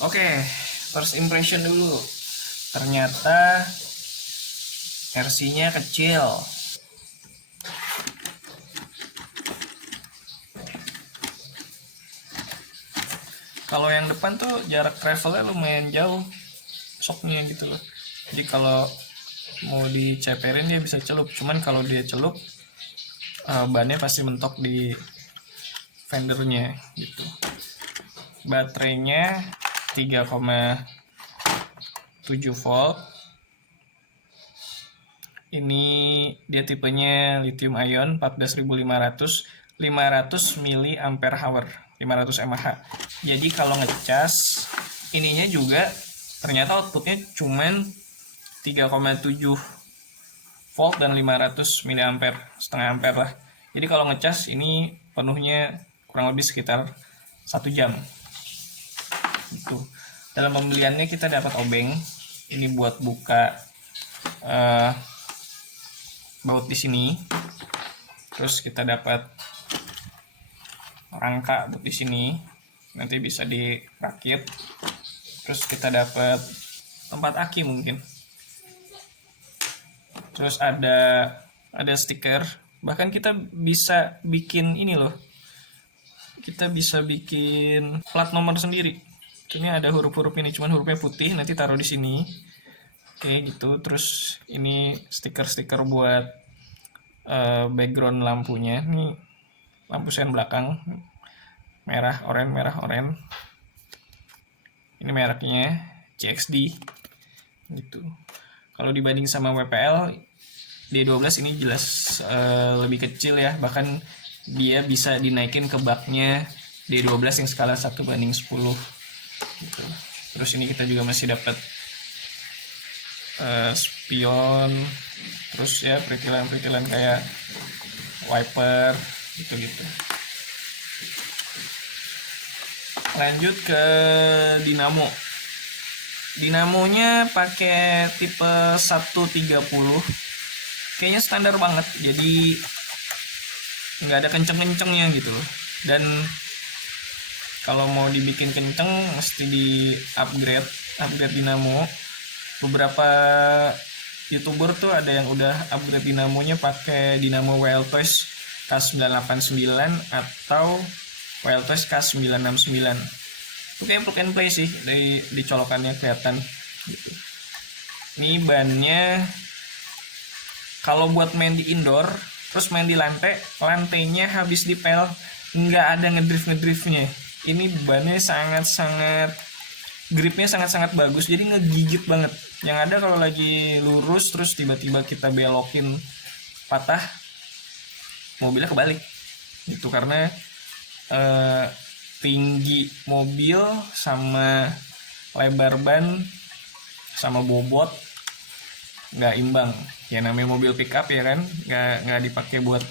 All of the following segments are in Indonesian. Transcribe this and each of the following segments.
Oke, first impression dulu. Ternyata RC-nya kecil. Kalau yang depan tuh jarak travelnya lumayan jauh, soknya gitu loh. Jadi kalau mau diceperin dia bisa celup. Cuman kalau dia celup, bannya pasti mentok di fendernya gitu. Baterainya 3,7 volt. Ini dia tipenya lithium ion 14.500 500 mAh 500 mAh. Jadi kalau ngecas ininya juga ternyata outputnya cuman 3,7 volt dan 500 mAh, setengah ampere lah. Jadi kalau ngecas ini penuhnya kurang lebih sekitar 1 jam gitu. Dalam pembeliannya kita dapat obeng ini buat buka baut di sini. Terus kita dapat rangka buat di sini, nanti bisa dirakit. Terus kita dapat tempat aki mungkin. Terus ada stiker. Bahkan kita bisa bikin ini loh. Kita bisa bikin plat nomor sendiri. Ini ada huruf-huruf ini, cuman hurufnya putih, nanti taruh di sini. Oke gitu. Terus ini stiker-stiker buat background lampunya. Ini lampu sen belakang merah oranye. Ini mereknya CXD gitu. Kalau dibanding sama WPL D12 ini jelas lebih kecil ya, bahkan dia bisa dinaikin ke baknya D12 yang skala 1:10 gitu. Terus ini kita juga masih dapat spion, terus ya peritilan kayak wiper gitu. Lanjut ke dinamo. Dinamonya pakai tipe 130. Kayaknya standar banget. Jadi nggak ada kenceng-kencengnya gitu loh. Dan kalau mau dibikin kenceng mesti di-upgrade dinamo. Beberapa YouTuber tuh ada yang udah upgrade dinamonya pakai dinamo WLToys K989 atau WLToys K969. Itu kayak plug and play sih, dari dicolokannya kelihatan gitu. Ini bannya kalau buat main di indoor, terus main di lantainya habis dipel, nggak ada ngedriftnya. Ini bannya sangat-sangat, gripnya sangat-sangat bagus, jadi ngegigit banget. Yang ada kalau lagi lurus terus tiba-tiba kita belokin patah, mobilnya kebalik gitu, karena tinggi mobil sama lebar ban sama bobot nggak imbang. Ya namanya mobil pickup ya kan, nggak dipakai buat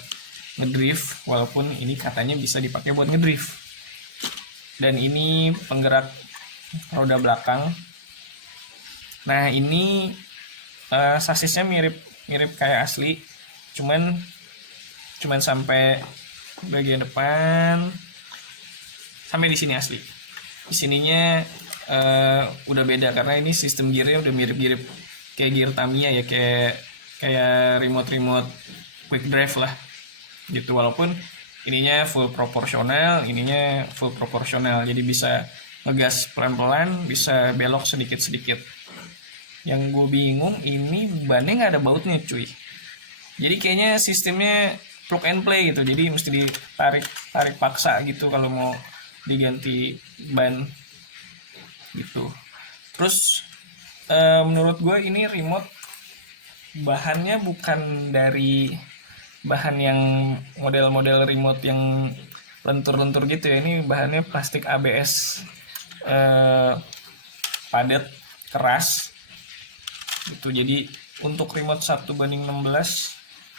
ngedrift, walaupun ini katanya bisa dipakai buat ngedrift. Dan ini penggerak roda belakang. Nah ini sasisnya mirip kayak asli, cuman sampai bagian depan, sampai di sini asli. Di sininya udah beda karena ini sistem gearnya udah mirip-mirip kayak gear Tamiya ya, kayak remote quick drive lah gitu. Walaupun ininya full proporsional, jadi bisa ngegas pelan-pelan, bisa belok sedikit-sedikit. Yang gue bingung ini bannya nggak ada bautnya cuy. Jadi kayaknya sistemnya plug and play gitu, jadi mesti ditarik paksa gitu kalau mau diganti ban gitu. Terus menurut gue ini remote bahannya bukan dari bahan yang model-model remote yang lentur-lentur gitu ya. Ini bahannya plastik ABS padat keras gitu. Jadi untuk remote 1:16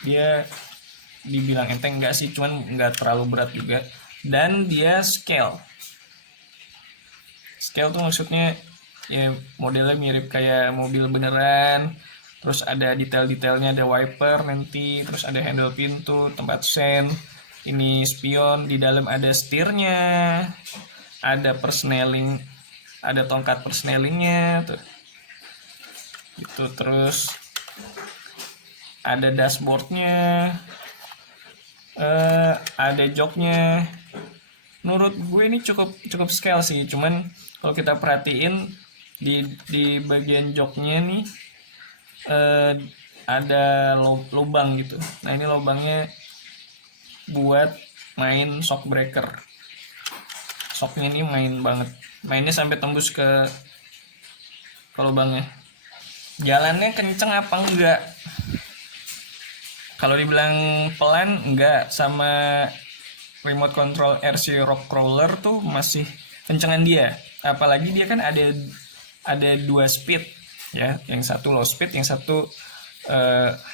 dia dibilang enteng enggak sih, cuman nggak terlalu berat juga. Dan dia scale tuh maksudnya ya modelnya mirip kayak mobil beneran. Terus ada detail-detailnya, ada wiper nanti, terus ada handle pintu, tempat sen, ini spion, di dalam ada setirnya, ada persneling ada tongkat persnelingnya tuh gitu, terus ada dashboardnya, ada joknya. Menurut gue ini cukup cukup scale sih, cuman kalau kita perhatiin di bagian joknya nih ada lubang gitu. Nah ini lubangnya buat main shock breaker. Shocknya ini main banget, mainnya sampai tembus ke lubangnya. Jalannya kenceng apa enggak? Kalau dibilang pelan enggak, sama remote control RC Rock Crawler tuh masih kencengan dia. Apalagi dia kan ada 2 speed ya, yang satu low speed, yang satu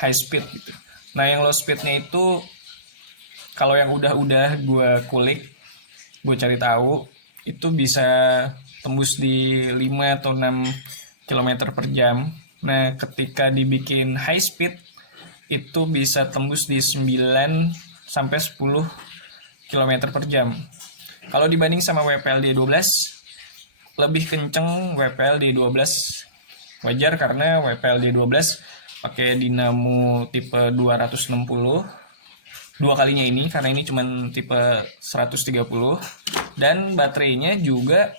high speed gitu. Nah yang low speednya itu kalau yang udah gue kulik, gue cari tahu itu bisa tembus di 5 atau 6 km per jam. Nah ketika dibikin high speed itu bisa tembus di 9 sampai 10 km per jam. Kalau dibanding sama WPLD 12 lebih kenceng WPLD 12. Wajar karena WPLD 12 pakai dinamo tipe 260 dua kalinya ini, karena ini cuma tipe 130, dan baterainya juga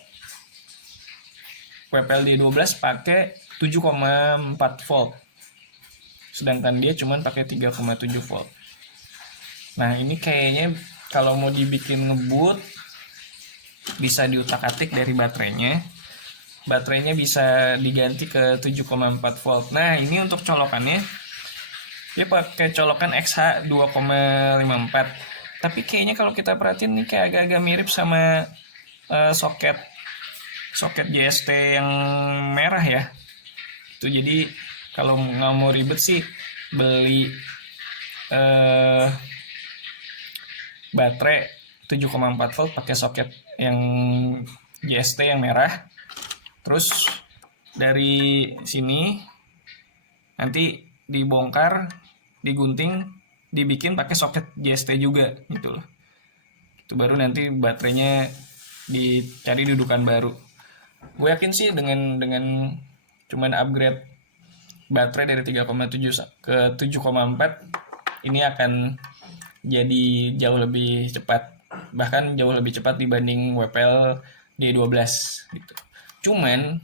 WPLD 12 pakai 7,4 volt, sedangkan dia cuma pakai 3,7 volt. Nah ini kayaknya kalau mau dibikin ngebut bisa diutak-atik dari baterainya. Baterainya bisa diganti ke 7,4 volt. Nah ini untuk colokannya dia pakai colokan XH 2,54. Tapi kayaknya kalau kita perhatiin nih kayak agak-agak mirip sama soket JST yang merah ya. Itu jadi kalau nggak mau ribet sih beli baterai 7,4 volt pakai soket yang JST yang merah. Terus dari sini nanti dibongkar, digunting, dibikin pakai soket JST juga gitu loh. Itu baru nanti baterainya dicari dudukan baru. Gue yakin sih dengan cuman upgrade baterai dari 3,7 ke 7,4 ini akan jadi jauh lebih cepat, bahkan jauh lebih cepat dibanding WPL D12 gitu. Cuman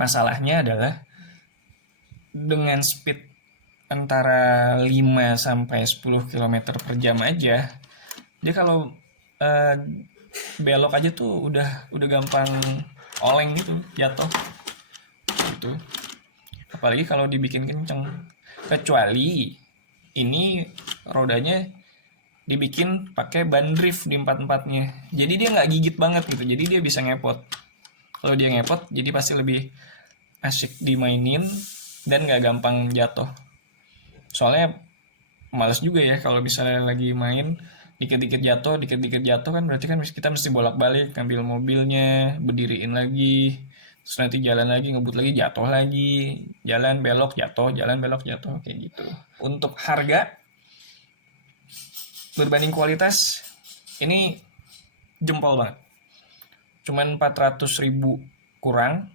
masalahnya adalah dengan speed antara 5 sampai 10 km per jam aja, dia kalau belok aja tuh udah gampang oleng gitu, jatuh gitu. Apalagi kalau dibikin kenceng. Kecuali ini rodanya dibikin pakai ban drift di 4-4-nya. Jadi dia nggak gigit banget gitu. Jadi dia bisa ngepot. Kalau dia ngepot, jadi pasti lebih asik dimainin dan nggak gampang jatuh. Soalnya males juga ya kalau misalnya lagi main dikit-dikit jatuh kan berarti kan kita mesti bolak-balik ngambil mobilnya, berdiriin lagi, terus nanti jalan lagi, ngebut lagi, jatuh lagi, jalan belok jatuh kayak gitu. Untuk harga berbanding kualitas ini jempol banget, cuman 400.000 kurang.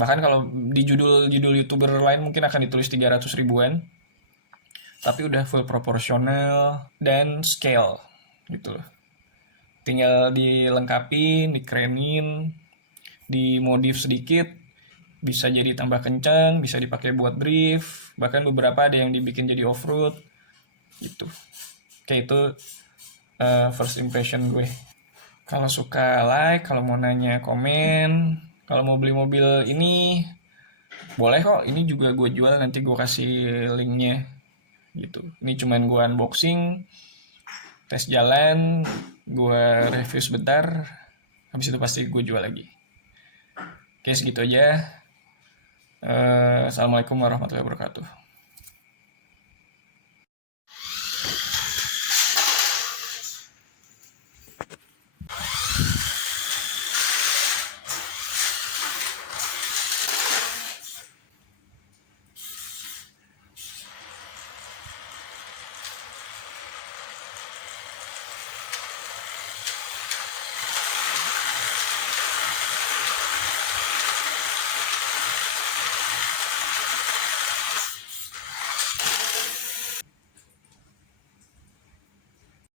Bahkan kalau di judul YouTuber lain mungkin akan ditulis 300 ribuan, tapi udah full proporsional dan scale gitu loh. Tinggal dilengkapin, dikerenin, dimodif sedikit, bisa jadi tambah kencang, bisa dipakai buat drift, bahkan beberapa ada yang dibikin jadi off-road gitu. Kayak itu first impression gue. Kalau suka like, kalau mau nanya komen, kalau mau beli mobil ini boleh kok, ini juga gue jual, nanti gue kasih linknya gitu. Ini cuman gue unboxing, tes jalan, gue review sebentar, habis itu pasti gue jual lagi. Oke segitu aja. Assalamualaikum warahmatullahi wabarakatuh.